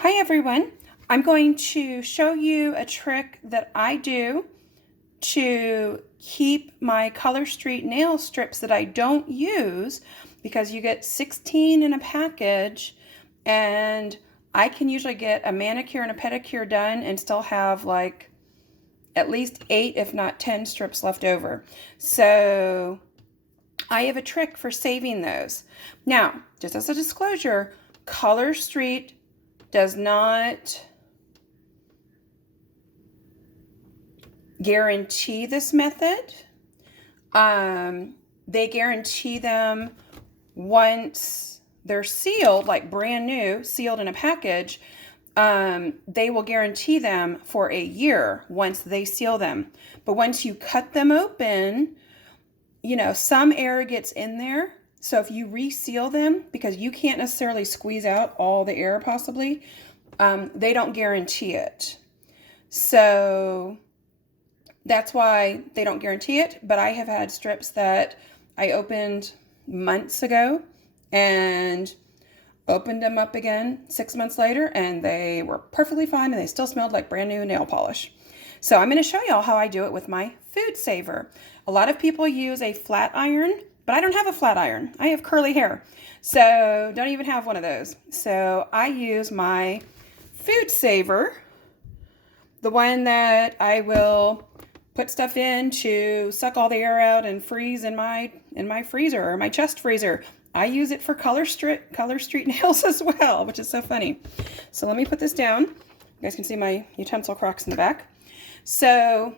Hi everyone, I'm going to show you a trick that I do to keep my Color Street nail strips that I don't use, because you get 16 in a package and I can usually get a manicure and a pedicure done and still have like at least 8 if not 10 strips left over. So I have a trick for saving those. Now, just as a disclosure, Color Street does not guarantee this method. They guarantee them once they're sealed, like brand new, sealed in a package. They will guarantee them for a year once they seal them. But once you cut them open, some air gets in there. So if you reseal them, because you can't necessarily squeeze out all the air possibly, they don't guarantee it. So that's why they don't guarantee it. But I have had strips that I opened months ago and opened them up again 6 months later, and they were perfectly fine and they still smelled like brand new nail polish. So I'm going to show y'all how I do it with my food saver. A lot of people use a flat iron, but I don't have a flat iron. I have curly hair, so don't even have one of those. So I use my food saver, the one that I will put stuff in to suck all the air out and freeze in my freezer, or my chest freezer. I use it for Color Street nails as well, which is so funny. So let me put this down. You guys can see my utensil crocks in the back. So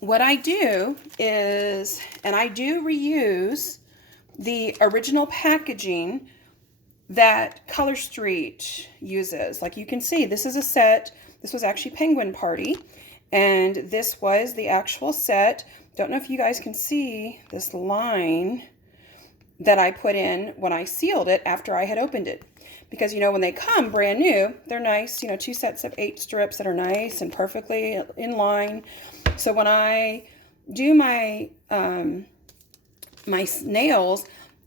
what I do is, and I do reuse the original packaging that Color Street uses. Like you can see, this is a set. This was actually Penguin Party, and this was the actual set. Don't know if you guys can see this line that I put in when I sealed it after I had opened it. Because, when they come brand new, they're nice, 2 sets of 8 strips that are nice and perfectly in line. So when I do my my nails,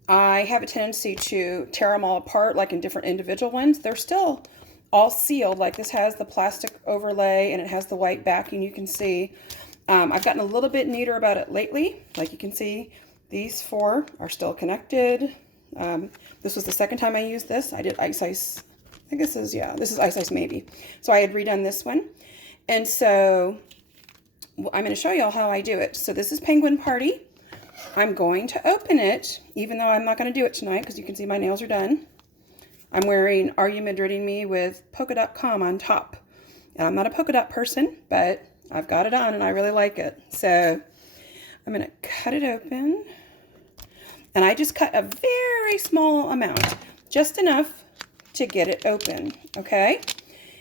I have a tendency to tear them all apart, like in different individual ones. They're still all sealed. Like this has the plastic overlay and it has the white backing, you can see. I've gotten a little bit neater about it lately. Like you can see, these 4 are still connected. This was the second time I used this. I did Ice Ice. I think this is Ice Ice maybe. So I had redone this one. And so I'm going to show y'all how I do it. So this is Penguin Party. I'm going to open it, even though I'm not going to do it tonight because you can see my nails are done. I'm wearing Are You Madriding Me with polka.com on top. And I'm not a polka dot person, but I've got it on and I really like it. So I'm going to cut it open. And I just cut a very small amount, just enough to get it open, okay?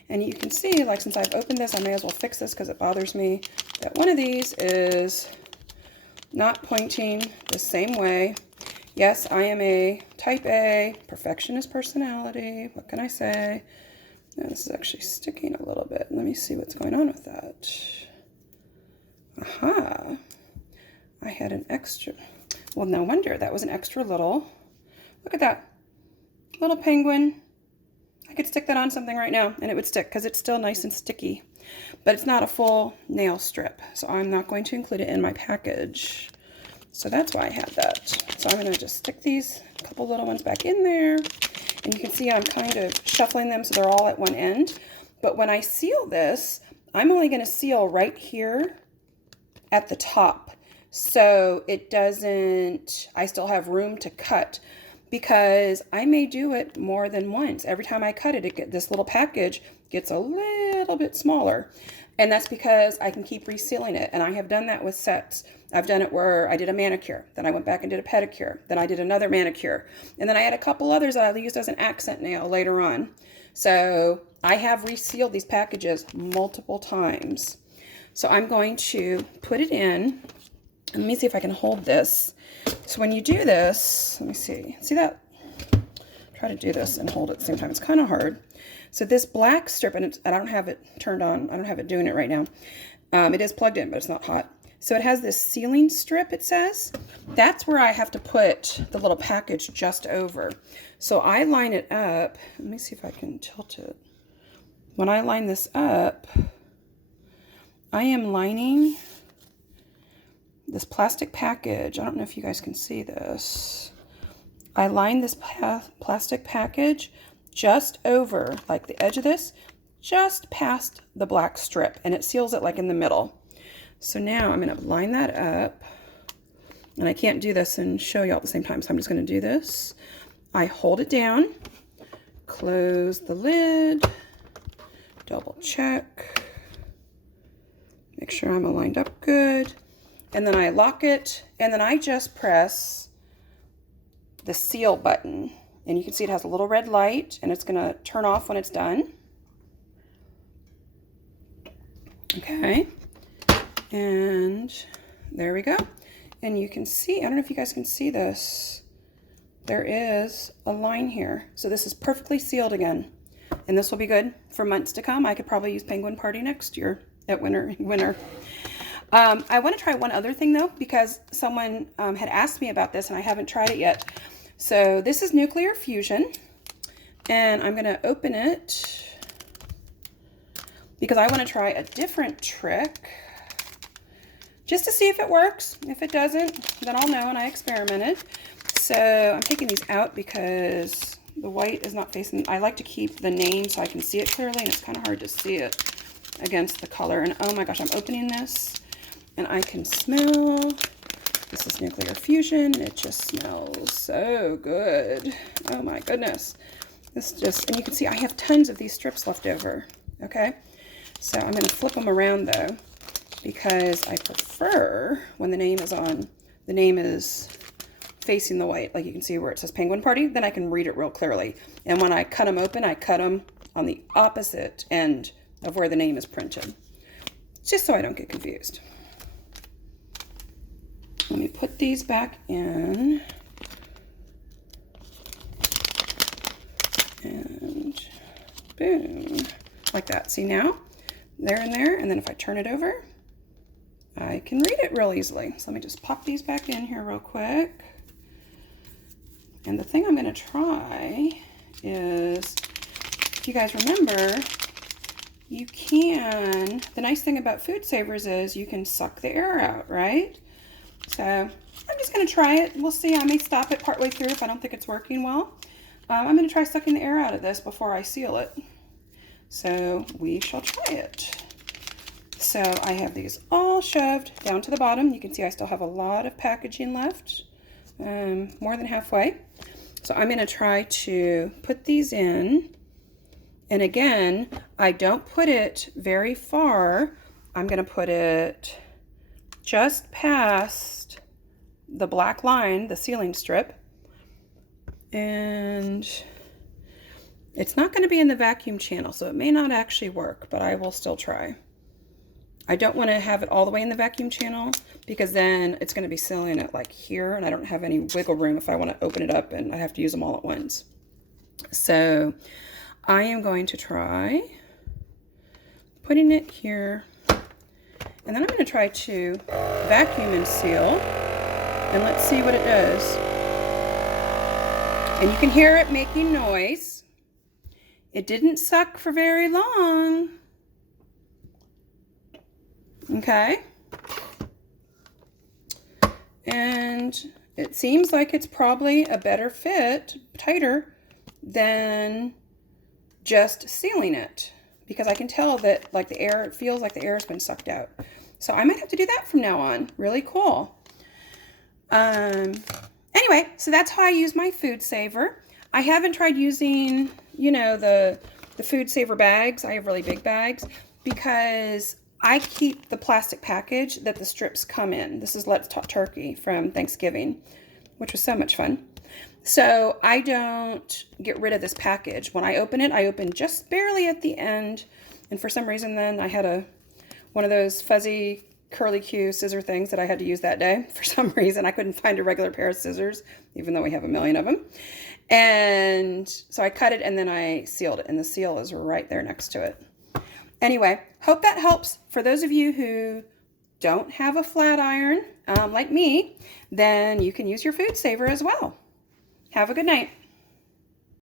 And you can see, like, since I've opened this, I may as well fix this because it bothers me that one of these is not pointing the same way. Yes, I am a type A, perfectionist personality. What can I say? Now, this is actually sticking a little bit. Let me see what's going on with that. Aha. I had an extra. Well, no wonder that was an extra little. Look at that little penguin. I could stick that on something right now and it would stick because it's still nice and sticky. But it's not a full nail strip, so I'm not going to include it in my package. So that's why I had that. So I'm going to just stick these couple little ones back in there. And you can see I'm kind of shuffling them so they're all at one end. But when I seal this, I'm only going to seal right here at the top. So it doesn't, I still have room to cut, because I may do it more than once. Every time I cut it, this little package gets a little bit smaller. And that's because I can keep resealing it. And I have done that with sets. I've done it where I did a manicure, then I went back and did a pedicure, then I did another manicure. And then I had a couple others that I used as an accent nail later on. So I have resealed these packages multiple times. So I'm going to put it in. And let me see if I can hold this. So when you do this, let me see that? Try to do this and hold it at the same time. It's kind of hard. So this black strip, and I don't have it turned on. I don't have it doing it right now. It is plugged in, but it's not hot. So it has this sealing strip, it says. That's where I have to put the little package just over. So I line it up. Let me see if I can tilt it. when I line this up, I am lining this plastic package. I don't know if you guys can see this. I line this plastic package just over, like the edge of this, just past the black strip, and it seals it like in the middle. So now I'm going to line that up, and I can't do this and show you all at the same time, so I'm just going to do this. I hold it down, close the lid, double check, make sure I'm aligned up good, and then I lock it, and then I just press the seal button, and you can see it has a little red light, and it's going to turn off when it's done. Okay, and there we go. And you can see, I don't know if you guys can see this, there is a line here. So this is perfectly sealed again, and this will be good for months to come. I could probably use Penguin Party next year at winter. I want to try one other thing though, because someone had asked me about this and I haven't tried it yet. So this is nuclear fusion, and I'm going to open it because I want to try a different trick just to see if it works. If it doesn't, then I'll know and I experimented. So I'm taking these out because the white is not facing. I like to keep the name so I can see it clearly, and it's kind of hard to see it against the color. And oh my gosh, I'm opening this and I can smell. This is nuclear fusion. It just smells so good. Oh my goodness. This just, and you can see I have tons of these strips left over. Okay. So I'm going to flip them around though, because I prefer when the name is on, the name is facing the white, like you can see where it says Penguin Party, then I can read it real clearly. And when I cut them open, I cut them on the opposite end of where the name is printed, just so I don't get confused. Let me put these back in, and boom, like that. See now, they're in there, and then if I turn it over, I can read it real easily. So let me just pop these back in here real quick. And the thing I'm going to try is, if you guys remember, you can, the nice thing about food savers is you can suck the air out, right? So I'm just going to try it. We'll see. I may stop it partway through if I don't think it's working well. I'm going to try sucking the air out of this before I seal it. So we shall try it. So I have these all shoved down to the bottom. You can see I still have a lot of packaging left, more than halfway. So I'm going to try to put these in. And again, I don't put it very far. I'm going to put it just past the black line, the sealing strip. And it's not going to be in the vacuum channel, so it may not actually work, but I will still try. I don't want to have it all the way in the vacuum channel, because then it's going to be sealing it like here, and I don't have any wiggle room if I want to open it up and I have to use them all at once. So I am going to try putting it here, and then I'm going to try to vacuum and seal, and let's see what it does. And you can hear it making noise. It didn't suck for very long. Okay. And it seems like it's probably a better fit, tighter, than just sealing it, because I can tell that like the air, it feels like the air has been sucked out. So I might have to do that from now on. Really cool. Anyway, so that's how I use my food saver. I haven't tried using, you know, the food saver bags. I have really big bags because I keep the plastic package that the strips come in. This is Let's Talk Turkey from Thanksgiving, which was so much fun. So I don't get rid of this package. When I open it, I open just barely at the end. And for some reason then I had one of those fuzzy curly Q scissor things that I had to use that day. For some reason, I couldn't find a regular pair of scissors, even though we have a million of them. And so I cut it and then I sealed it, and the seal is right there next to it. Anyway, hope that helps. For those of you who don't have a flat iron like me, then you can use your food saver as well. Have a good night.